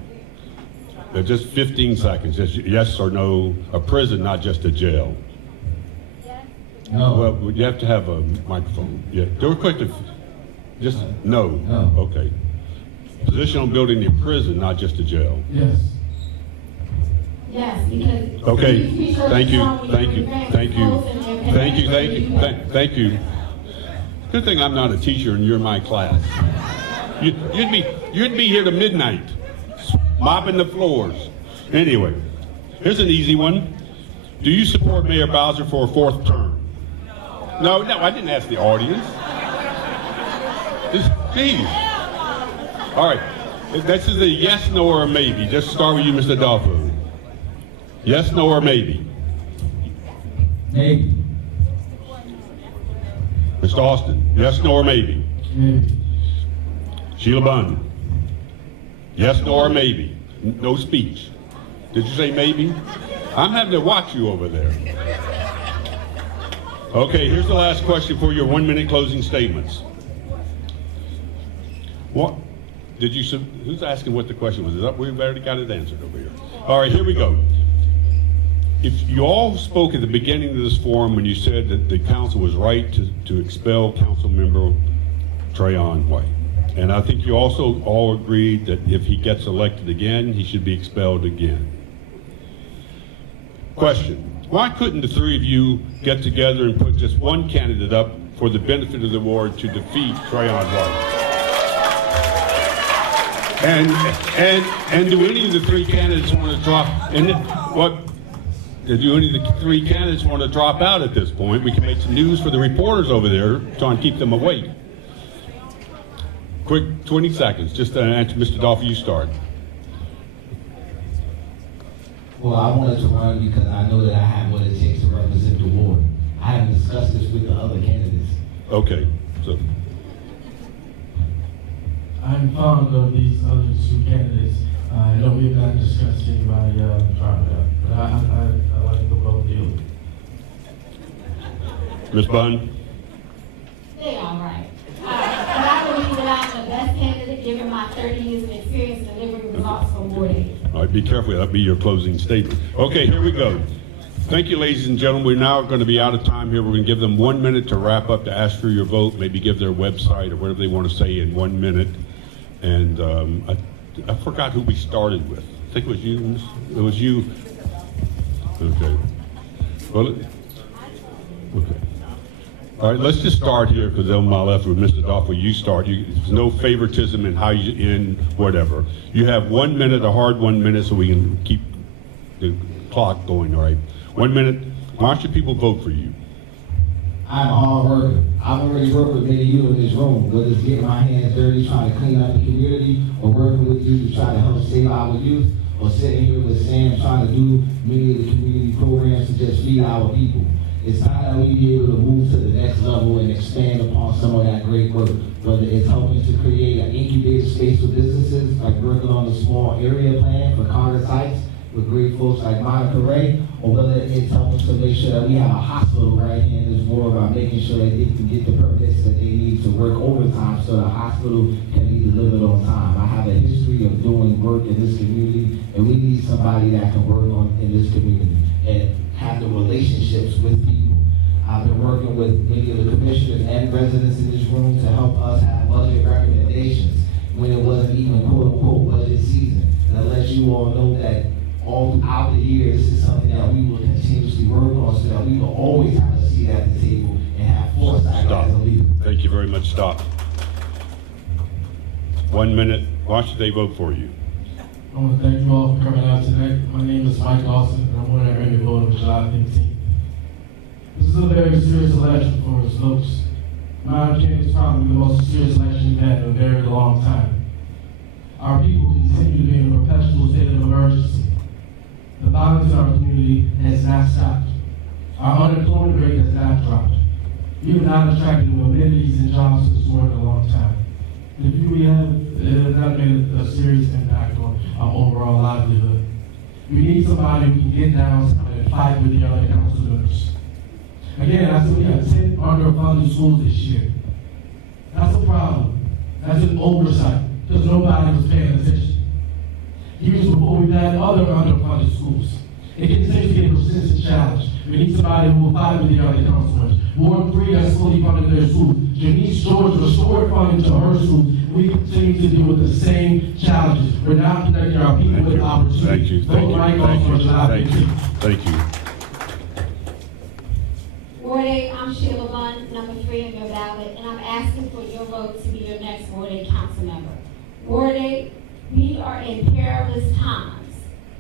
Just 15 seconds. Just yes or no. A prison, not just a jail. No. Well, you have to have a microphone. Yeah. Do it quickly. Just no. No. Okay. Position on building a prison, not just a jail. Yes. Yes, because. Okay. these Thank you. researchers Thank you. prevent Thank you. exposing their Thank you. Thank parents. you. Thank you. Good thing I'm not a teacher and you're in my class. You'd be here to midnight, mopping the floors. Anyway, here's an easy one. Do you support Mayor Bowser for a 4th term? No, I didn't ask the audience. Geez. All right, this is a yes, no, or a maybe. Just start with you, Mr. Adolfo. Yes, no, or maybe. Maybe. Mr. Austin, yes, no, or maybe. Maybe. Sheila Bunn, yes, no, or maybe. No speech. Did you say maybe? I'm having to watch you over there. Okay, here's the last question for your 1-minute closing statements. What did you? Who's asking what the question was? We've already got it answered over here. All right, here we go. If you all spoke at the beginning of this forum when you said that the council was right to expel council member Trayon White. And I think you also all agreed that if he gets elected again, he should be expelled again. Question, why couldn't the 3 of you get together and put just one candidate up for the benefit of the ward to defeat Trayon White? And do any of the 3 candidates want to drop, do any of the 3 candidates want to drop out at this point? We can make some news for the reporters over there, try and keep them awake. Quick, 20 seconds, just to answer, Mr. Dolphy, you start. Well, I wanted to run because I know that I have what it takes to represent the ward. I haven't discussed this with the other candidates. Okay, so. I'm fond of these other 2 candidates. I know we've not discussed anybody dropping out, but I like the both deal. Ms. Bunn? They all right. But I believe that I'm the best candidate given my 30 years of experience delivering results for Ward 8. All right, be careful, that'll be your closing statement. Okay, here we go. Thank you, ladies and gentlemen. We're now going to be out of time here. We're going to give them 1 minute to wrap up, to ask for your vote, maybe give their website or whatever they want to say in 1 minute. And I forgot who we started with. I think it was you. It was you. Okay. Well, okay. All right, let's just start here because on my left with Mr. Dolphy, you start. There's no favoritism in how you end whatever. You have 1 minute, a hard 1 minute, so we can keep the clock going. All right, 1 minute. Why should people vote for you? I'm a hard worker. I've already worked with many of you in this room, whether it's getting my hands dirty, trying to clean up the community, or working with you to try to help save our youth, or sitting here with Sam trying to do many of the community programs to just feed our people. It's time that we be able to move to the next level and expand upon some of that great work, whether it's helping to create an incubator space for businesses, like working on the small area plan for Congress sites with great folks like Monica Ray, or whether it's helping to make sure that we have a hospital right here in this world by making sure that they can get the permits that they need to work overtime so the hospital can be delivered on time. I have a history of doing work in this community, and we need somebody that can work in this community and have the relationships with people. I've been working with many of the commissioners and residents in this room to help us have budget recommendations when it wasn't even quote-unquote budget season. And I let you all know that all throughout the year, this is something that we will continuously work on so that we will always have a seat at the table and have foresight as a leader. Thank you very much. Stop. 1 minute. Why should they vote for you? I want to thank you all for coming out tonight. My name is Mike Lawson, and I'm one of the early voters of July 15th. This is a very serious election for us folks. My opinion is probably the most serious election we've had in a very long time. Our people continue to be in a perpetual state of emergency. The violence in our community has not stopped. Our unemployment rate has not dropped. We have not attracted new amenities and jobs to this world in a long time. If we have, it has not made a serious impact on our overall livelihood. We need somebody who can get down and fight with the other council members. Again, I said we have 10 underfunded schools this year. That's a problem. That's an oversight because nobody was paying attention. Years before, we've had other underfunded schools. It continues to be a persistent challenge. We need somebody who will fight with the other councilors. Ward 3 has fully funded their schools. Janice George restored funding to her schools. We continue to deal with the same challenges. We're not connecting our people with opportunity. Thank you. Thank you. Thank you. Ward 8, I'm Sheila Bunn, number 3 on your ballot, and I'm asking for your vote to be your next Ward 8 council member. Ward 8, we are in perilous times.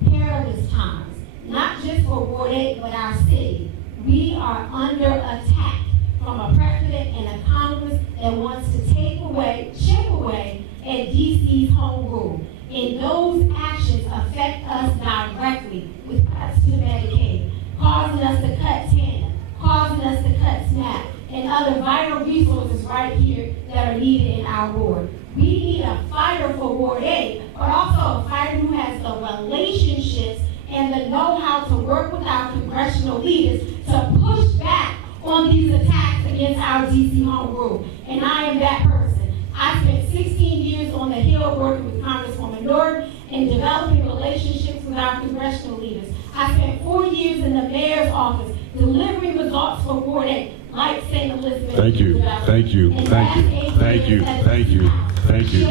Perilous times. Not just for Ward 8, but our city. We are under attack from a president and a Congress that wants to chip away at DC's home rule. And those actions affect us directly with cuts to Medicaid, causing us to cut TANF, causing us to cut SNAP, and other vital resources right here that are needed in our ward. We need a fighter for Ward 8, but also a fighter who has the relationships and the know-how to work with our congressional leaders to push back on these attacks against our DC home rule. And I am that person. I spent 16 years on the Hill working with Congresswoman Norton and developing relationships with our congressional leaders. I spent 4 years in the mayor's office delivering results for Ward 8, like St. Elizabeth. Thank you. Thank you. Thank you. Thank you. Thank you. Thank you.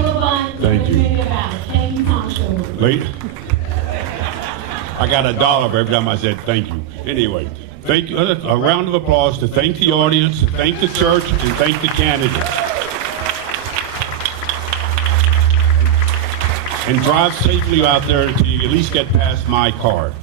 Thank you. Thank you, Tom Sherwood. Wait. I got $1 for every time I said thank you. Anyway, thank you. A round of applause to thank the audience, to thank the church, and thank the candidates. And drive safely out there until you at least get past my car.